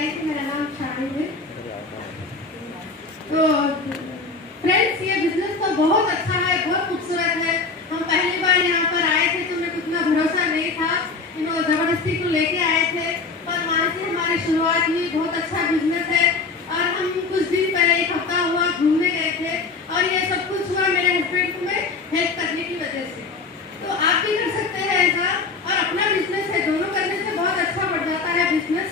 बताई थी मेरा नाम शानी है। तो फ्रेंड्स, ये बिजनेस तो बहुत अच्छा है, बहुत खूबसूरत है। हम पहली बार यहाँ पर आए थे तो हमें उतना भरोसा नहीं था, जबरदस्ती को लेके आए थे, पर वहाँ से हमारी शुरुआत हुई। बहुत अच्छा बिजनेस है और हम कुछ दिन पहले, एक हफ्ता हुआ, घूमने गए थे और ये सब कुछ हुआ मेरे हस्बैंड को मैं हेल्प करने की वजह से। तो आप भी कर सकते हैं ऐसा, और अपना बिजनेस है, दोनों करने से बहुत अच्छा बढ़ जाता है बिजनेस।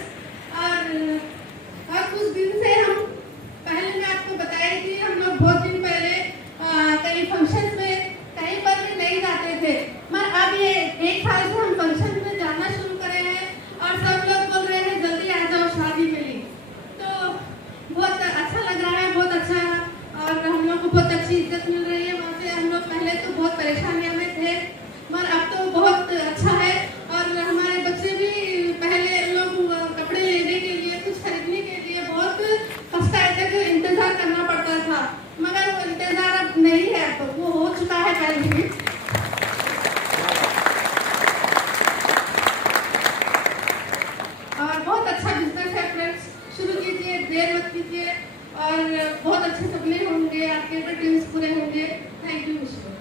और कुछ दिन से हम, पहले मैं आपको बताई थी, हम लोग बहुत दिन पहले कहीं फंक्शन में कहीं पर भी नहीं जाते थे, मगर अब ये 1 साल से हम फंक्शन में जाना शुरू करे हैं और सब लोग बोल रहे हैं जल्दी आ जाओ, शादी मिली। तो बहुत अच्छा लग रहा है, बहुत अच्छा, और हम लोग को बहुत अच्छी इज्जत मिल रही है वहाँ से। हम लोग पहले तो बहुत परेशानियों में थे, मगर अब तो बहुत अच्छा है। और हमारे बच्चे भी, पहले लोग कपड़े लेने के लिए, कुछ खरीदने के लिए बहुत कष्ट इंतजार करना पड़ता था, मगर वो इंतजार अब नहीं है, तो वो हो चुका है पहले भी। और बहुत अच्छा बिजनेस है फ्रेंड्स, शुरू कीजिए, देर मत कीजिए, और बहुत अच्छे सपने होंगे, आपके ड्रीम्स पूरे होंगे। Thank you mister.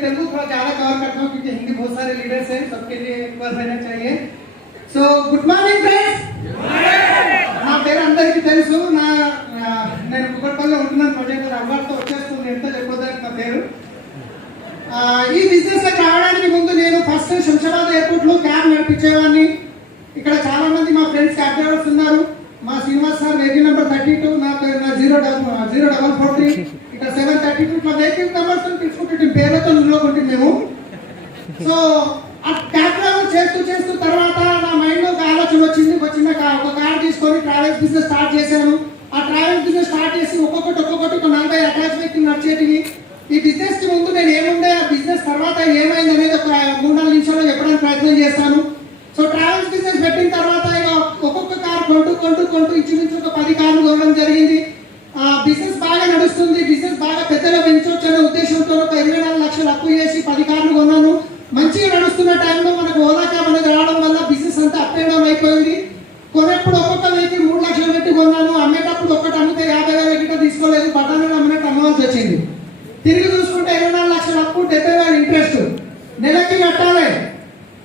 तेलुगु थोड़ा ज़्यादा कवर करता हूँ क्योंकि हिंदी बहुत सारे लीडर्स हैं, सबके लिए एक बार रहना चाहिए। सो गुड మార్నింగ్ ఫ్రెండ్స్, నా పేరు అందరికీ తెలుసు. నేను కుక్కట్పల్లిలో ఉంటున్నాను ప్రజెంట్. అవ్వతో వచ్చేస్తుంది, ఎంత చెప్పొద్దు నా పేరు. ఈ బిజినెస్ రావడానికి ముందు నేను ఫస్ట్ శంషాబాద్ ఎయిర్పోర్ట్లో క్యాబ్ నడిపించేవాడిని. ఇక్కడ చాలా మంది మా ఫ్రెండ్స్ క్యాబ్ డ్రైవర్స్ ఉన్నారు. మా శ్రీనివాస్ సార్ వెహికల్ నెంబర్ 32, నా పేరు 044, ఇక్కడ 732. ఇట్లా వెహికల్ నెంబర్స్ తీసుకుంటే పేరుతో నిలబడి మేము. సో ఆ క్యాబ్ డ్రైవర్ చేస్తూ తర్వాత నా మైండ్లో ఒక ఆలోచన వచ్చిన ఒక కార్ తీసుకొని ట్రావెల్స్ బిజినెస్ స్టార్ట్ చేశాను. ఆ ట్రావెల్స్ బిజినెస్ స్టార్ట్ చేసి ఒక్కొక్కటి ఒక 40 అటాచ్ వెహికల్ నడిచేటివి. ఈ బిజినెస్ కి ముందు నేను ఏముండే, ఆ బిజినెస్ తర్వాత ఏమైంది అనేది ఒక 3-4 నిమిషాల్లో చెప్పడానికి ప్రయత్నం చేస్తాను. సో ట్రావెల్స్ బిజినెస్ పెట్టిన తర్వాత ఇక ఒక్కొక్క కార్ కొంటూ ఇంచుమించు ఒక 10 కార్లు కొనడం జరిగింది. బిజినెస్ బాగా నడుస్తుంది, బిజినెస్ బాగా పెద్దగా పెంచవచ్చు అనే ఉద్దేశంతో ఒక 24 లక్షలు అప్పు చేసి 10 కార్లు కొన్నాను. మంచిగా నడుస్తున్న టైంలో మనకు ఓలా క్యాబ్ అనేది రావడం వల్ల బిజినెస్ అంతా అప్ అండ్ డౌన్ అయిపోయింది. కొనేప్పుడు ఒక్కొక్క వెహికల్ 3 లక్షలు పెట్టి కొన్నాను. అమ్మేటప్పుడు ఒక్కటి అమ్మితే 50,000 గిట్ట తీసుకోలేదు, బఠానీలు అమ్మినట్టు అమ్మవలసి వచ్చింది. తిరిగి చూసుకుంటే 24 లక్షలు అప్పు, 70,000 ఇంట్రెస్ట్, నెలకి కట్టాలి.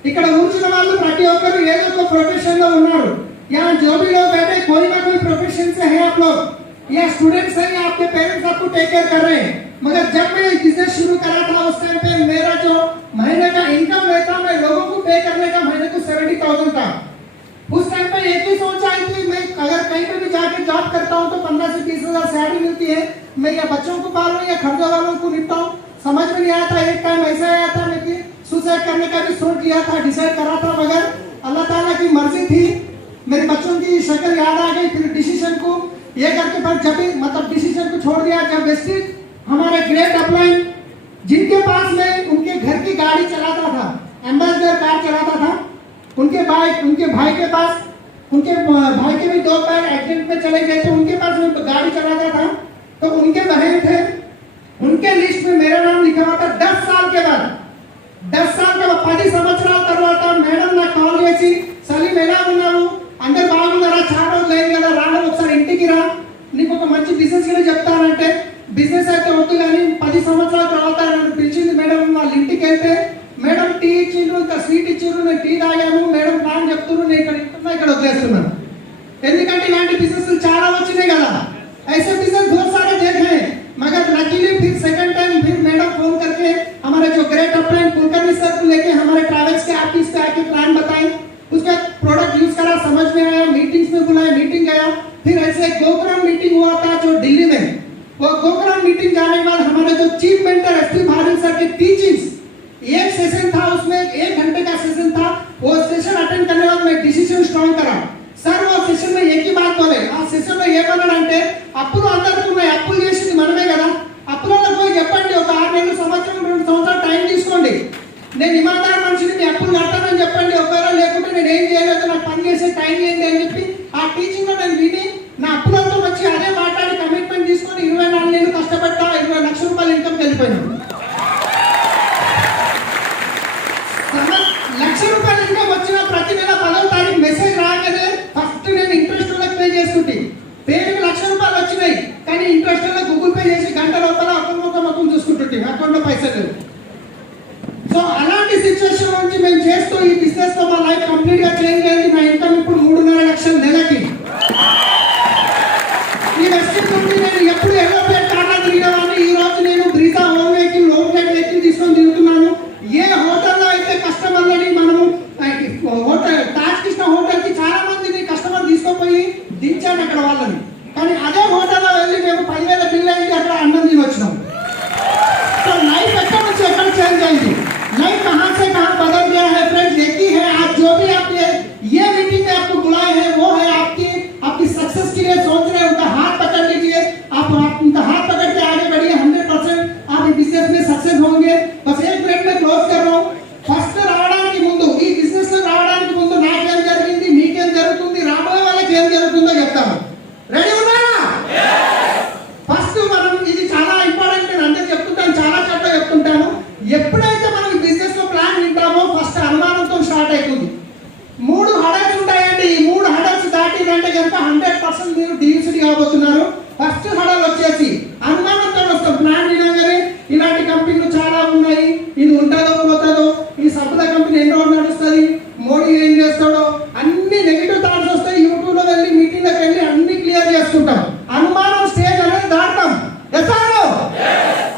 ఇక్కడ కూర్చున్న వాళ్ళు ప్రతి ఒక్కరు ఏదో ఒక ప్రొఫెషన్ లో ఉన్నారు. यहाँ जो भी लोग बैठे, कोई ना कोई प्रोफेशन से है आप लोग, या स्टूडेंट्स हैं, आपके पेरेंट्स आपको टेक केयर कर रहे हैं. मगर जब मैं बिजनेस शुरू करा था उस टाइम पे मेरा जो महीने का इनकम रहता, मैं लोगों को पे करने का महीने को 70,000 था. उस टाइम पे एक ही सोच आई थी, मैं अगर कहीं पे भी जाके जॉब करता हूँ तो 15 से 20,000 सैलरी मिलती है, मैं या बच्चों को पालूं या खर्चा वालों को निपटाऊं. समझ में नहीं आया था. एक टाइम ऐसा आया था, मैं सुसाइड करने का भी सोच लिया था, डिसाइड करा था, मगर अल्लाह ताला की मर्जी थी. मेरे बच्चों की शक्ल याद आ गई, फिर डिसीजन को ये करके, पर जब मतलब डिसीजन को छोड़ दिया. जब वेस्टेज हमारे ग्रेट अपलाइन, जिनके पास मैं उनके घर की गाड़ी चलाता था, एम्बेसडर कार चलाता था, उनके भाई के पास, उनके भाई के भी 2 पैर एक्सीडेंट में चले गए थे, उनके पास मैं गाड़ी चलाता था. तो उनके बहन थे, उनके लिस्ट में मेरा नाम लिखा हुआ था. 10 साल के बाद 10 సంవత్సరాల తర్వాత మేడం నాకు కాల్ చేసి, సలీం ఎలా ఉన్నావు, అందరు బాగున్నారా, చాలా రోజులు లేదు కదా, రాను ఒకసారి ఇంటికి రా, నీకు ఒక మంచి బిజినెస్ కూడా చెప్తానంటే, బిజినెస్ అయితే వద్దు కానీ 10 సంవత్సరాల తర్వాత నన్ను పిలిచింది మేడం. వాళ్ళ ఇంటికి వెళ్తే మేడం టీ ఇచ్చిండ్రు, ఇంకా స్వీట్ ఇచ్చిండ్రు, నేను టీ తాగాను. మేడం ప్లాన్ చెప్తున్నారు, నేను ఇక్కడ వదిలేస్తున్నాను. ఎందుకంటే ఇలాంటి బిజినెస్ చాలా వచ్చినాయి కదా. ऐसे बिजनेस बहुत सारे देखे हैं, मगर लकीली फिर सेकंड टाइम फिर मैडम फोन करके हमारे जो ग्रेट अपलाइन कुलकर्णी सर को लेके हमारे ट्रैवल्स के आर्टिस्ट पे आके प्लान बताए, उसका प्रोडक्ट यूज करा, समझ में आया, मीटिंग्स में बुलाया, मीटिंग गया. फिर ऐसे गोकरण मीटिंग हुआ था जो दिल्ली में. वो गोकरण मीटिंग जाने के बाद हमारे जो chief mentor SP Bharill sir के टीचिंग्स, एक सेशन था, उसमें 1 घंटे का सेशन था. वो सेशन अटेंड करने के बाद मैं डिसीजन स्ट्रांग करा. సార్ ఆ సెషన్ లో ఏకీ బాత్ తోనే, ఆ సెషన్ లో ఏమన్నాడంటే, అప్పులు అందరికీ ఉన్నాయి, అప్పులు చేసింది మనమే కదా, అప్పులలో పోయి చెప్పండి, ఒక 6 నెలలు, సంవత్సరం, 2 సంవత్సరాలు టైం తీసుకోండి, నేను ఇమానదార మనిషిని, మీ అప్పులు కట్టానని చెప్పండి. ఒకవేళ లేకుంటే నేను ఏం చేయలేదు, నాకు పని చేసే టైం ఏంటి అని చెప్పి ఆ టీచింగ్ లో నేను విని నా అప్పులతో వచ్చి ఇంట్రెస్ట్ గూగుల్ పే చేసి గంట లోపల అకౌంట్ మొత్తం చూసుకుంటుంటే అకౌంట్లో పైసలు లేవు. సో అలాంటి సిచ్యువేషన్ నుంచి మేము చేస్తూ ఈ బిజినెస్ లో మా లైఫ్ కంప్లీట్ గా చేంజ్ అయింది. నా ఇన్కమ్ ఇప్పుడు 3.5 లక్షలు నెలకి. ఈ వెస్టిన్ నుండి నేను ఎప్పుడు ఎలోపేట్ కార్లో తిరిగేవాడిని. ఈ రోజు నేను Brezza home vehicle loan vehicle తీసుకొని తిరుగుతున్నాను. ఏ హోటల్లో అయితే కస్టమర్లని మనము హోటల్ తాజ్ కృష్ణ హోటల్ కి చాలా మందిని కస్టమర్ తీసుకుపోయి దించాను అక్కడ వాళ్ళని. కానీ అదే హోటల్లో వెళ్ళి మేము 10,000 బిల్ అయింది, అక్కడ అన్నం తిని వచ్చినాం. సో లైఫ్ ఎక్కడ నుంచి ఎక్కడ చేంజ్ అయింది. लाइफ कहां से कहां बदल गया है फ्रेंड्स. एक ही है, आज जो भी आप ये मीटिंग में आपको बुलाए हैं वो है आपकी सक्सेस के लिए सोच रहे हैं. उनका हाथ पकड़ लीजिए. आप उनका हाथ पकड़ के आगे बढ़िए. 100% आप इस बिजनेस में सक्सेस होंगे. बस एक मिनट में क्लोज कर रहा हूं. ఫస్ట్ రావడానికి ముందు ఈ బిజినెస్ లో రావడానికి ముందు నాకేం జరిగింది, మీకేం జరుగుతుంది, రాబోయే వాళ్ళకి ఏం జరుగుతుందో చెప్తాను. రెడీ ఉన్నారా? ఫస్ట్ మనం ఇది చాలా ఇంపార్టెంట్. నేను అంటే చెప్తుంటాను, చాలా చోట్ల చెప్తుంటాను. ఎప్పుడైతే మనం ఈ బిజినెస్ లో ప్లాన్ వింటామో ఫస్ట్ అనుమానంతో స్టార్ట్ అవుతుంది. 3 హడల్స్ ఉంటాయండి. ఈ 3 హడల్స్ దాటిందంటే కనుక 100% మీరు డీల్స్డ్ కాబోతున్నారు. ఫస్ట్ హడల్ వచ్చేసి అనుమానంతో వస్తాం. ప్లాన్ వినగానే ఇలాంటి కంపెనీలు చాలా ఉన్నాయి, ఇది ఉంటుందో పోతుందో, ఈ సంపద కంపెనీ ఎన్ని రోజులు నడుస్తుంది, మోడీ ఏం చేస్తాడో, అన్ని నెగిటివ్ థాట్స్ వస్తాయి. యూట్యూబ్ లో వెళ్ళి మీటింగ్లకు వెళ్ళి అన్ని క్లియర్ చేసుకుంటాం. అనుమానం స్టేజ్ అనేది దాటుతాం.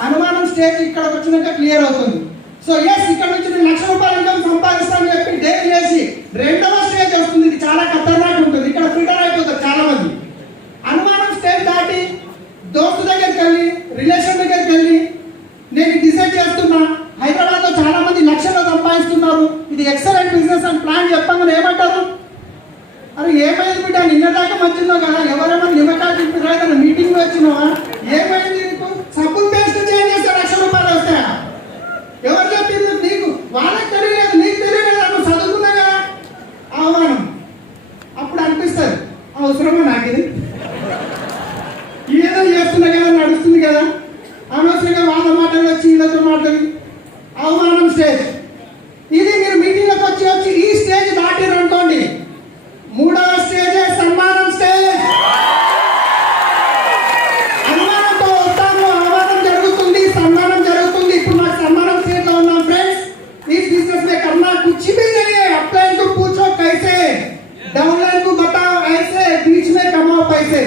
అనుమానం స్టేజ్ ఇక్కడికి వచ్చినాక క్లియర్ అవుతుంది. సో ఎస్, ఇక్కడ నుంచి నేను ₹1,00,000 ఇన్కమ్ సంపాదిస్తాను చెప్పి డేట్ చేసి రెండవ స్టేజ్ వస్తుంది. ఇది చాలా ఖతర్నాక్ ఉంటుంది. ఇక్కడ ఫిల్టర్ అయిపోతారు చాలా మంది. అనుమానం స్టేజ్ దాటి దోస్తు దగ్గరికి వెళ్ళి, రిలేషన్ దగ్గరికి వెళ్ళి నేను డిసైడ్ చేస్తున్నా, హైదరాబాద్ లో చాలా మంది లక్షల్లో సంపాదిస్తున్నారు, ఇది ఎక్సలెంట్ బిజినెస్ అని ప్లాన్ చెప్పగానే ఏమంటారు? అరే ఏమైంది బిడ్డ, నిన్నదాకా మంచిన్నావు కదా, ఎవరేమన్నా నిమ్మకాయ తిప్పిన మీటింగ్ వచ్చినావా, ఏమైంది నీకు? సబ్బులు పేస్ట్ చేంజ్ చేస్తే ₹1,00,000 వస్తాయా? ఎవరు చెప్పింది నీకు? వాళ్ళకి తెలియలేదు, నీకు తెలియలేదు. నువ్వు చదువుకున్నా కదా. అవమానం. అప్పుడు అనిపిస్తుంది అవసరమా నాకు ఇది, ఏదో చేస్తున్నా కదా, నడుస్తుంది కదా, అనవసరంగా వాళ్ళ మాటలు వచ్చి వీళ్ళతో మాటలు. అవమానం స్టేజ్ ఇది. మీరు మీటింగ్లకు వచ్చి ఈ స్టేజ్ దాటిరు అనుకోండి, 3వ స్టేజ్ సన్మానం స్టేజ్. అనుమానంతో వస్తాము, అవమానం జరుగుతుంది, సన్మానం జరుగుతుంది. ఇప్పుడు నాకు సన్మానం స్టేజ్ లో ఉన్నాం ఫ్రెండ్స్. इस बिजनेस में करना कुछ भी नहीं है. अपलाइन को पूछो कैसे, डाउनलाइन को बताओ ऐसे, बीच में कमाओ पैसे.